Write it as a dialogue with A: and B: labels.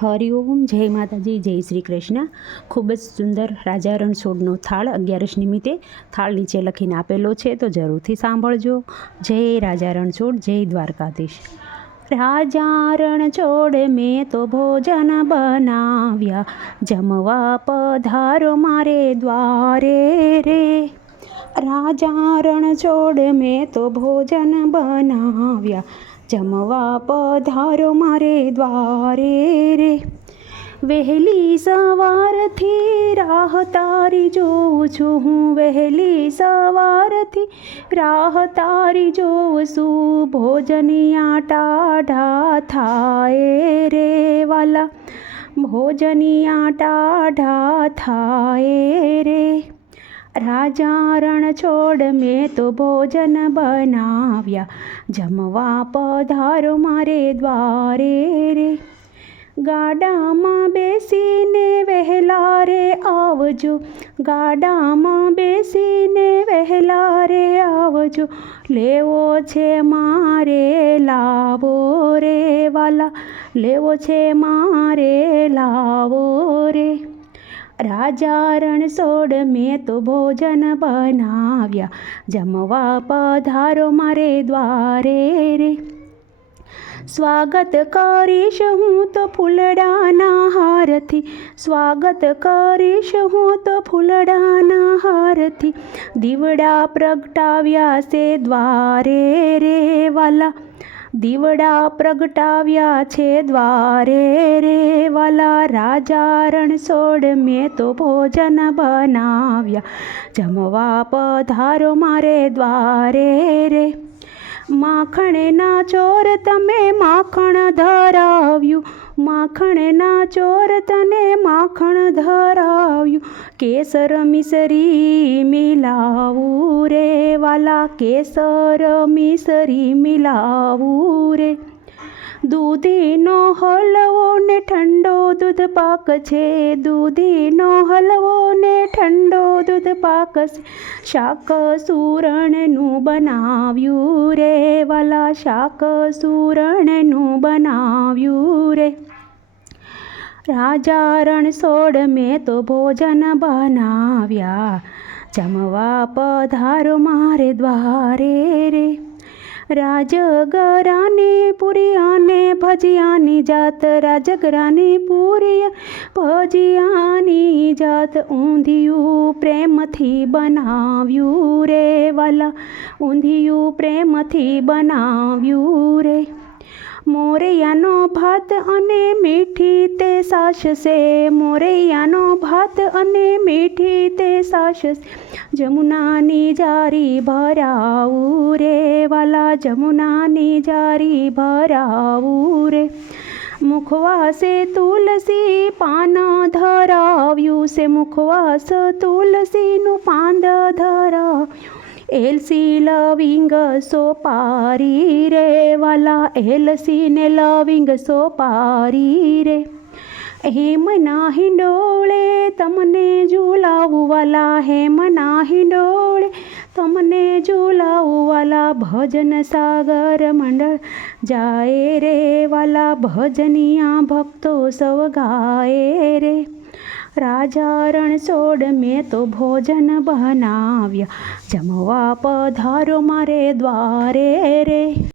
A: હરિઓમ જય માતાજી, જય શ્રી કૃષ્ણ. ખૂબ જ સુંદર રાજા રણછોડનો થાળ અગિયારસ નિમિત્તે થાળ નીચે લખીને આપેલો છે, તો જરૂરથી સાંભળજો. જય રાજા રણછોડ જય દ્વારકાધીશ. રાજા રણછોડ મેં તો ભોજન બનાવ્યા, જમવા પધારો મારે દ્વારે રે. રાજા રણછોડ મેં તો ભોજન બનાવ્યા જમવા પધારો મારે દ્વારે રે. વહેલી સવારથી રાહ તારી જોઉં છું હું. વહેલી સવારથી રાહ તારી જોઉં છું. ભોજની ટાઢા થાય રે વાલા. ભોજનિયા ટાઢા થાય રે. રાજા રણછોડ મેં તો ભોજન બનાવ્યા. જમવા પધારો મારે દ્વારે રે. ગાડામાં બેસીને વહેલા રે આવજો. ગાડામાં બેસીને વહેલા રે આવજો. લેવો છે મારે લાવો રે વાલા. લેવો છે મારે લાવો રે. રાજા રણછોડ મેં તો ભોજન બનાવ્યા. જમવા પધારો મારે દ્વારે રે. સ્વાગત કરીશ હું તો ફૂલડાના હારથી. સ્વાગત કરીશ હું તો ફૂલડાના હારથી. દીવડા પ્રગટાવ્યા છે દ્વારે રે વાલા. દીવડા પ્રગટાવ્યા છે દ્વારે રે, વાલા રાજા રણછોડ મેં તો ભોજન બનાવ્યા. જમવા પધારો મારે દ્વારે રે. માખણના ચોર તમે માખણ ધરાવ્યું. માખણના ચોર તને માખણ ધરાવ્યું. કેસર મિસરી મિલાવું રે વાલા, કેસર મિસરી મિલાવું રે. દૂધીનો હલવો ને ઠંડો દૂધ પાક છે, દૂધીનો હલવો ને ઠંડો દૂધ પાક છે. શાક સુરણનું બનાવ્યું રે વાલા શાક સુરણનું બનાવ્યું રે રાજા રણછોડ મેં તો ભોજન બનાવ્યા જમવા પધારો મારે દ્વારે રે રાજગરાની પુરિયાને ભજીયાની જાત રાજગરાને પૂરી, ભજિયાની જાત ઊંધિયું પ્રેમથી બનાવ્યું રે, વાલા. ઊંધિયું પ્રેમથી બનાવ્યું રે. મોરૈયાનો ભાત અને મીઠી તે સાસ છે મોરૈયાનો ભાત અને મીઠી તે સાસ જમુનાની જારી ભરાવું રે વાલા, જમુનાની જારી ભરાવું રે મુખવાસે તુલસી પાન ધરાવ્યું છે મુખવાસ તુલસીનું પાંદ ધરાવ્યું. એલસી લવિંગ સોપારી રે વાલા એલસી ને લવિંગ સોપારી રે હેમના હિંડોળે તમને ઝુલાવું વાલા હેમના હિંડોળે તમને ઝુલાવું વાલા ભજન સાગર મંડળ જાય રે વાલા ભજનિયા ભક્તો સવ ગાય રે રાજા રણછોડ મેં તો ભોજન બનાવ્યા. જમવા પધારો મારે દ્વારે રે.